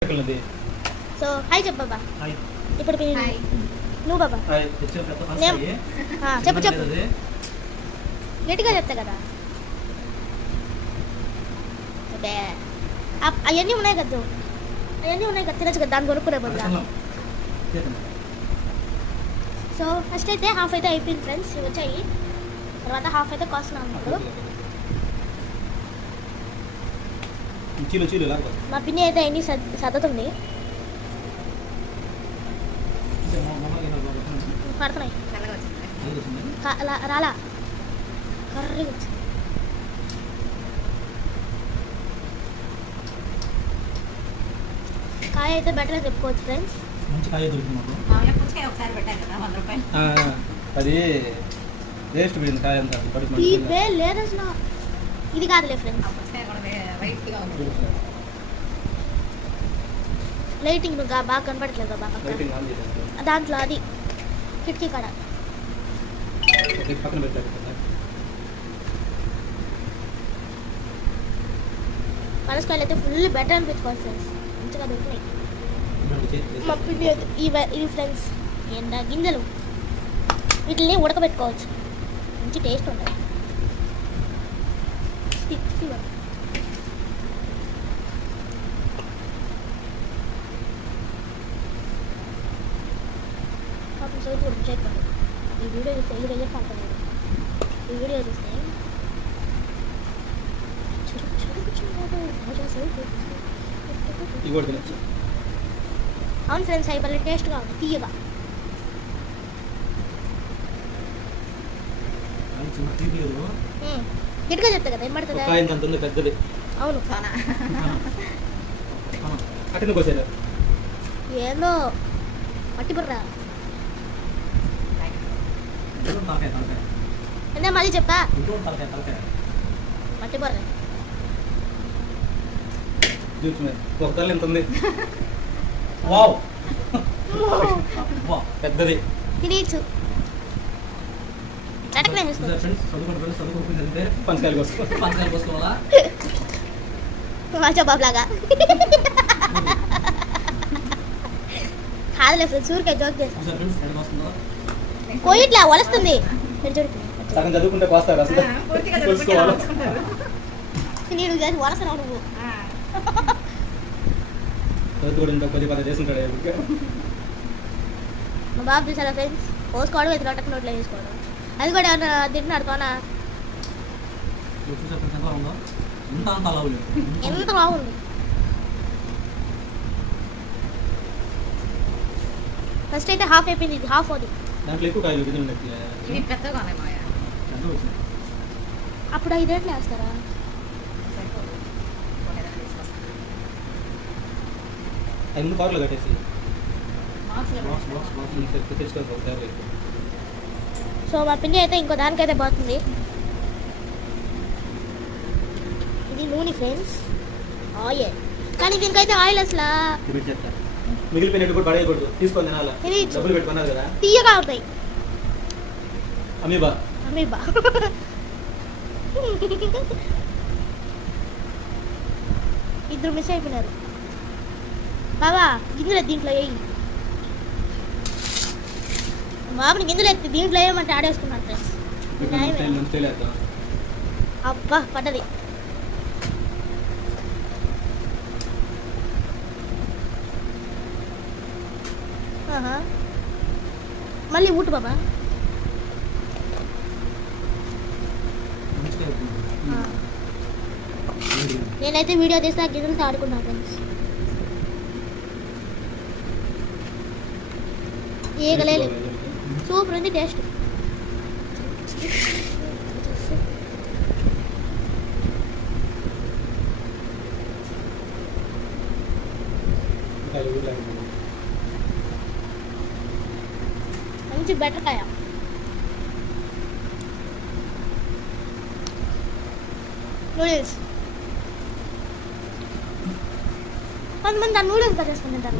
So hi చెప్పు బాబా. ఇప్పుడు నువ్వు బాబా చెప్పు చెప్పు గట్టిగా చెప్తా కదా. అవన్నీ ఉన్నాయి కదా, అవన్నీ ఉన్నాయి కదా, తినచ్చు కదా, దాన్ని కొనుక్కునే బదులు. సో ఫస్ట్ అయితే హాఫ్ అయితే అయిపోయింది ఫ్రెండ్స్, వచ్చాయి. తర్వాత హాఫ్ అయితే కాస్ట్ అన్నప్పుడు మా పిన్ని అయితే అన్ని సర్దుతుంది. పడుతున్నాయి రాలా కర్రీ వచ్చింది. కాయ అయితే బెటర్ అని చెప్పుకోవచ్చు ఫ్రెండ్స్. అది వేస్ట్ పోయింది కాయ అంతా. లేదు అసలు ఇది కాదులే ఫ్రెండ్స్. లైటింగ్ బాగా కనపడట్లేదు బాగా దాంట్లో, అది కిటికీ కాడ. పనసకాయలు అయితే ఫుల్ బెటర్ అనిపించుకోవాలి ఫ్రెండ్స్, మంచిగా దొరికినాయి. మా పిండి ఇవి ఫ్రెండ్స్ ఎండ గింజలు, వీటిని ఉడకబెట్టుకోవచ్చు, మంచి టేస్ట్ ఉంటుంది. ఈ వీడియో చూస్తే ఈ రోజే పంపలేదు. ఈ వీడియో చూస్తే అవును ఫ్రెండ్స్, అవి భలే టేస్ట్గా ఉంది, తీయగా. గిట్గా చెప్తా కదా, ఏం పడుతుంది. అవును ఏందో మట్టి బుర్రా. అంటే మళ్ళీ చెప్పా, మట్టి బుర్ర ఒక తల్లి ఎంత ఉంది. వావ్ పెద్దది తినచ్చు. బాబులాగా కాదులే ఫ్రెండ్స్, ఊరికే జోక్ చేస్తాను. కోయిట్లా వలస్తుంది. చదువుకుంటే కోస్తారు అసలు. నీడు వలసరావు నువ్వు. మా బాబు చూసారా ఫ్రెండ్స్, పోసుకోవడం ఇది రొట్టెకి నోట్లో వేసుకోవడం, అది కూడా ఏమన్నా తింటున్నాడు తోనా. ఎంత బాగుంది. ఫస్ట్ అయితే హాఫ్ అయిపోయింది, ఇది హాఫ్ అది. అప్పుడు 5 రేట్లు వేస్తారా? సో మా పిండి అయితే ఇంకో దానికైతే పోతుంది. ఇది నూనె ఫ్రెండ్స్, ఆయిల్. కానీ దీనికైతే ఆయిల్ అసలు మిగిలిపోయినట్టు కూడా పడేయకూడదు, తీసుకొని తినాలా. డబ్బులు పెట్టుకున్నారు కదా, తీయగా అవుతాయి. అమీబా ఇద్దరు మిస్ అయిపోయినారు. బాబా గింజలు దీంట్లో వేయి. బాబుని గింజలు ఎత్తి దీంట్లో వేయమంటే ఆడేసుకున్నాను ఫ్రెండ్స్. అబ్బా పడ్డది. మళ్ళీ ఊటు బాబా. నేనైతే వీడియో తీస్తే ఆ గిన్నెలతో ఆడుకున్నాను ఫ్రెండ్స్. ఏగలేదు, సూపర్ ఉంది టేస్ట్. మంచి బెటర్ కాయ. నూడిల్స్ కొంతమంది ఆ నూడిల్స్ గా చేసుకుంటారు.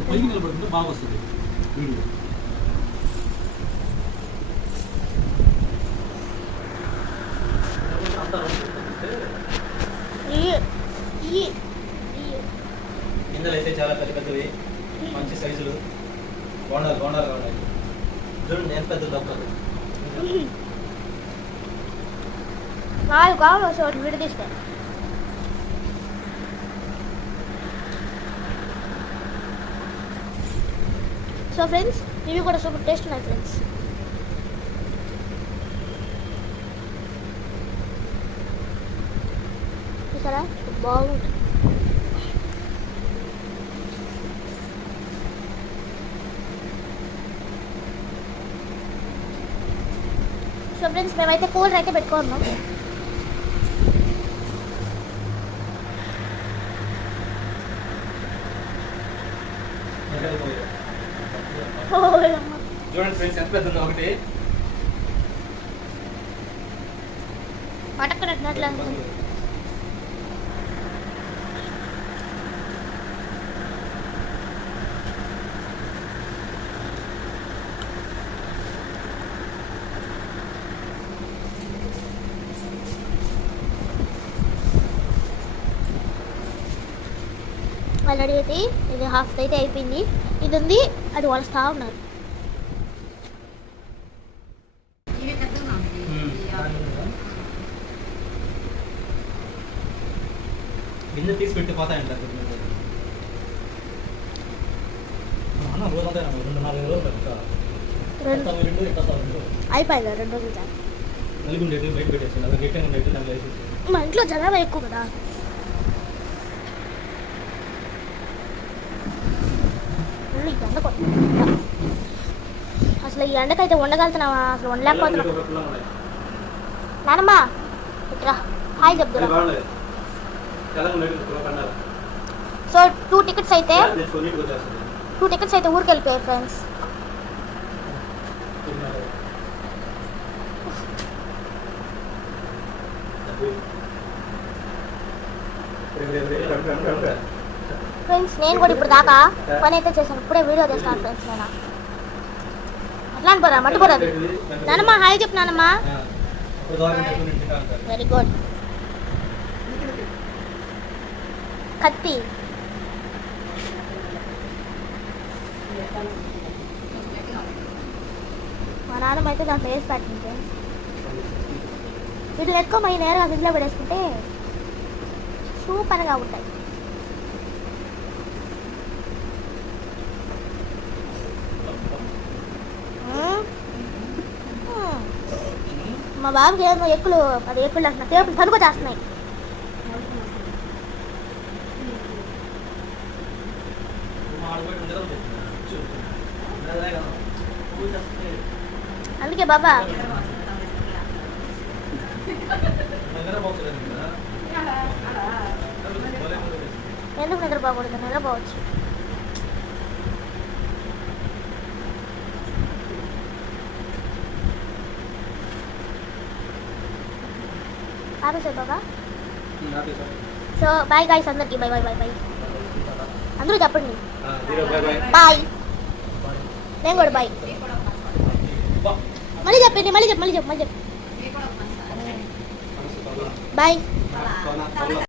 గింజలు అయితే చాలా పెద్ద పెద్దవి, మంచి సైజులు, బోండాలుగా ఉన్నాయి. చూడండి ఎంత పెద్ద దొక్కలు. కావాలి ఒకటి విడదీస్తే. సో ఫ్రెండ్స్, ఇవి కూడా సూపర్ టేస్ట్ ఉన్నాయి ఫ్రెండ్స్. చూసారా బాగుంటుంది. సో ఫ్రెండ్స్, మేమైతే కూలర్ అయితే పెట్టుకున్నాం. చూడండి ఫ్రెండ్స్ ఎంత పెద్ద ఒకటి. పటక్కనట్లా ఆల్రెడీ అయితే ఇది హాఫ్ అయితే అయిపోయింది. ఇది ఉంది, అది వలుస్తా ఉన్నారు. గింజ తీసి పెట్టి పోతాయంట. రోజంతా 2-4 రోజులు అయిపోయింది 2 రోజులు చాలు. నలుగుండేటి బయట పెట్టేసి అది గట్టిగా ఉండేటి నాకు వేసి. మా ఇంట్లో జనాభా ఎక్కువ కదా. అసలు ఈ ఎండకైతే వండగలుగుతున్నావా? అసలు వండలేకపోతున్నావు. నానమ్మా ఇట్రా, హాయ్ చెప్తురా. సో 2 టికెట్స్ అయితే ఊరికి వెళ్ళిపోయాయి ఫ్రెండ్స్. ఫ్రెండ్స్, నేను కూడా ఇప్పుడు దాకా పని అయితే చేశాను. ఇప్పుడే వీడియో చేస్తాను ఫ్రెండ్స్. నేను అట్లా అనిపోరా మట్టుకోరా. నానమ్మా హాయ్ చెప్పు నానమ్మా. Very good. కత్తి మా నాన్నమ్మ అయితే దాంట్లో వేసి పెట్టింది ఫ్రెండ్స్. వీటిని ఎక్కువ మై నేరుగా ఫ్రిడ్జ్లో పెట్టేసుకుంటే సూపర్గా ఉంటాయి. మా బాబుకి ఏమో ఎక్కులు 10 ఎక్కులు అంటున్నా, టేపులు తనుకు చేస్తున్నాయి. అందుకే బాబా ఎందుకు నిద్రపోకూడదు? నిద్రపోవచ్చు. ఆపేసారు బాబా. సో బాయ్ గాయ్స్ అందరికి. బై బై బై బై అందరూ చెప్పండి బాయ్. నేను కూడా బాయ్. మళ్ళీ చెప్పండి. మళ్ళీ చెప్పు బాయ్.